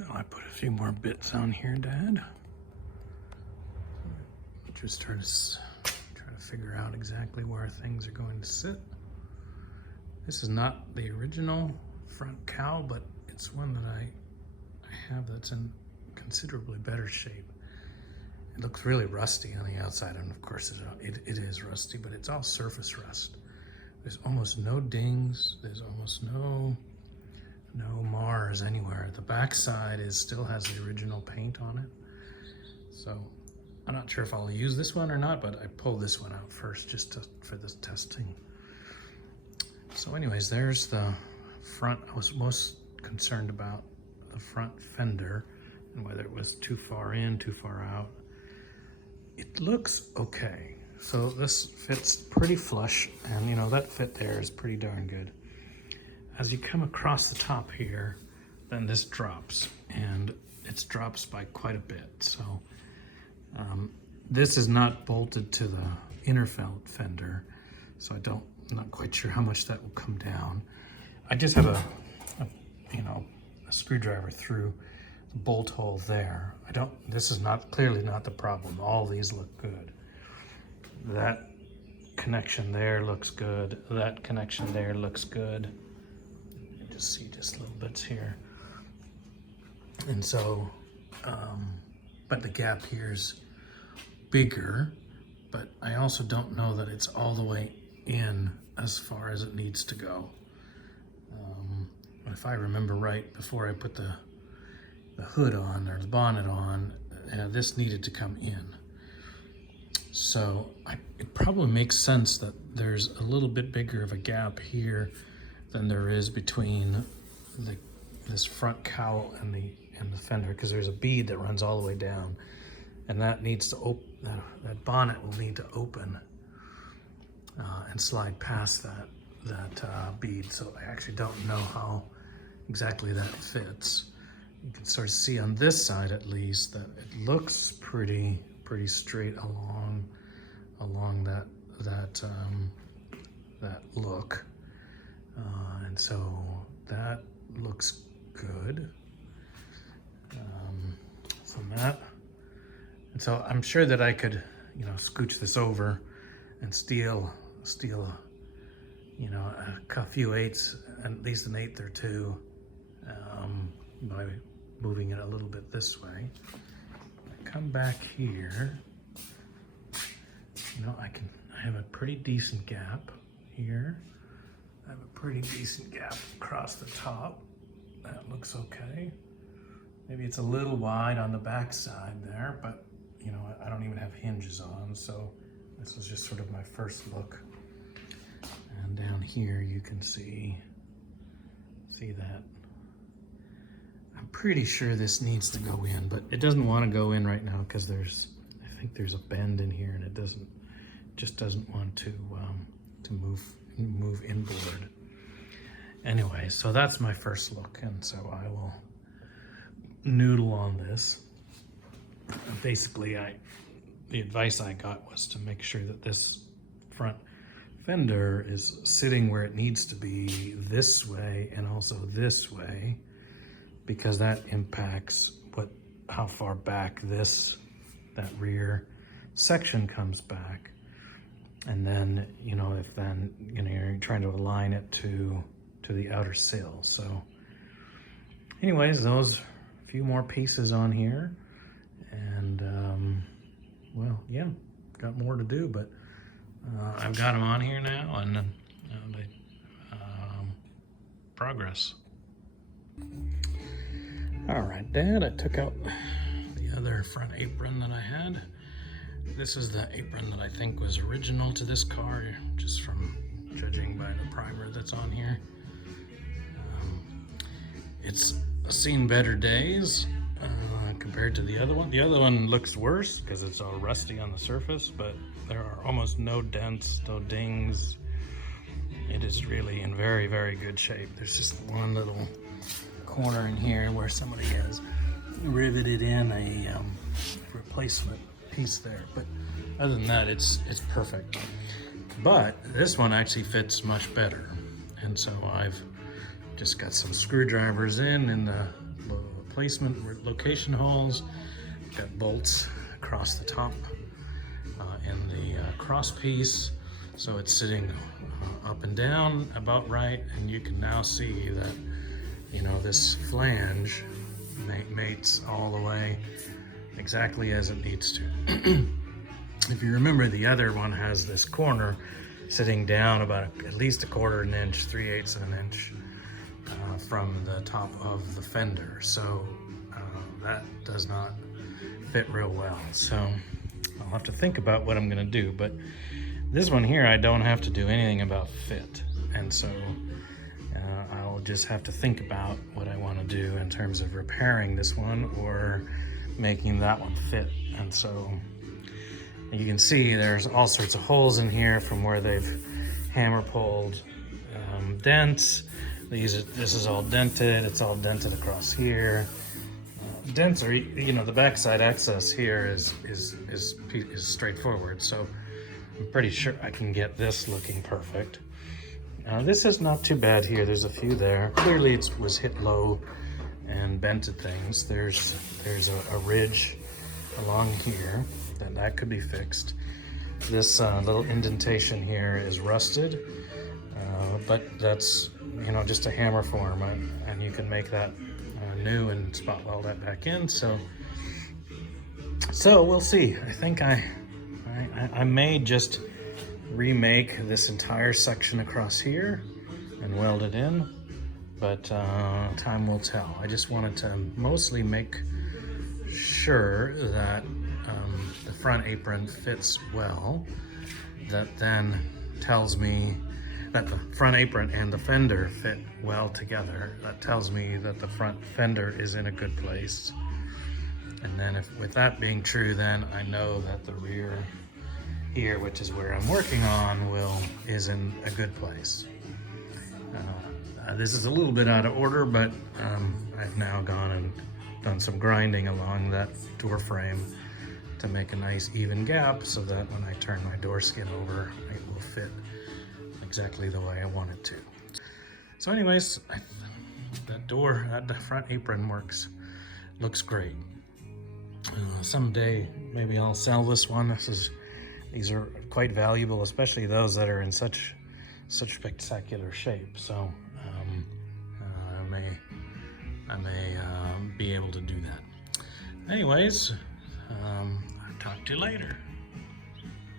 Well, I put a few more bits on here, Dad. Just try to figure out exactly where things are going to sit. This is not the original front cowl, but it's one that I have that's in considerably better shape. It looks really rusty on the outside, and of course it is rusty, but it's all surface rust. There's almost no dings. There's almost no mars anywhere. The back side still has the original paint on it. So I'm not sure if I'll use this one or not, but I pulled this one out first just for this testing. So anyways, there's the front. I was most concerned about the front fender and whether it was too far in, too far out. It looks okay. So this fits pretty flush, and you know, that fit there is pretty darn good. As you come across the top here, then this drops, and it drops by quite a bit. So this is not bolted to the inner fender, so I'm not quite sure how much that will come down. I just have a screwdriver through the bolt hole there. This is clearly not the problem. All these look good. That connection there looks good. That connection there looks good. You just see just little bits here. And so, but the gap here's bigger, but I also don't know that it's all the way in as far as it needs to go. If I remember right, before I put the hood on or the bonnet on, this needed to come in. So it probably makes sense that there's a little bit bigger of a gap here than there is between this front cowl and the fender, because there's a bead that runs all the way down, and that needs to open. That bonnet will need to open and slide past that bead. So I actually don't know how exactly that fits. You can sort of see on this side at least that it looks pretty straight along that look, and so that looks good from that. And so I'm sure that I could, scooch this over and steal a few eighths, at least an eighth or two, by moving it a little bit this way. I come back here, I have a pretty decent gap here. I have a pretty decent gap across the top. That looks okay. Maybe it's a little wide on the back side there, but I don't even have hinges on, so this was just sort of my first look. And down here you can see that. I'm pretty sure this needs to go in, but it doesn't want to go in right now because I think there's a bend in here, and it just doesn't want to move inboard. Anyway, so that's my first look, and so I will noodle on this. Basically, the advice I got was to make sure that this front fender is sitting where it needs to be, this way and also this way, because that impacts how far back that rear section comes back. And then, if you're trying to align it to the outer sill. So anyways, those few more pieces on here, and well, yeah, got more to do, but I've got them on here now, and progress. All right, Dad, I took out the other front apron that I had. This is the apron that I think was original to this car, just from judging by the primer that's on here. It's seen better days compared to the other one. The other one looks worse because it's all rusty on the surface, but there are almost no dents, no dings. It is really in very, very good shape. There's just one little corner in here where somebody has riveted in a replacement piece there, but other than that, it's perfect. But this one actually fits much better, and so I've just got some screwdrivers in the replacement location holes. Got bolts across the top in the cross piece, so it's sitting up and down about right, and you can now see that, you know, this flange mates all the way exactly as it needs to. If you remember, the other one has this corner sitting down about at least 1/4 inch, 3/8 of an inch from the top of the fender, so that does not fit real well. So I'll have to think about what I'm gonna do, but this one here I don't have to do anything about fit, and so I'll just have to think about what I want to do in terms of repairing this one or making that one fit. And so you can see there's all sorts of holes in here from where they've hammer pulled dents. This is all dented. It's all dented across here. Dents are, you know, the backside access here is straightforward, so I'm pretty sure I can get this looking perfect. This is not too bad here. There's a few there. Clearly it was hit low and bented things. There's a ridge along here that could be fixed. This little indentation here is rusted, but that's, you know, just a hammer form, and you can make that new and spot weld that back in. So we'll see. I think I may just remake this entire section across here and weld it in, but time will tell. I just wanted to mostly make sure that the front apron fits well. That then tells me that the front apron and the fender fit well together. That tells me that the front fender is in a good place. And then with that being true, then I know that the rear here, which is where I'm working on, is in a good place. This is a little bit out of order, but I've now gone and done some grinding along that door frame to make a nice even gap so that when I turn my door skin over, it will fit exactly the way I want it to. So anyways, that front apron looks great. Someday maybe I'll sell this one. These are quite valuable, especially those that are in such spectacular shape. So I may be able to do that. Anyways, I'll talk to you later.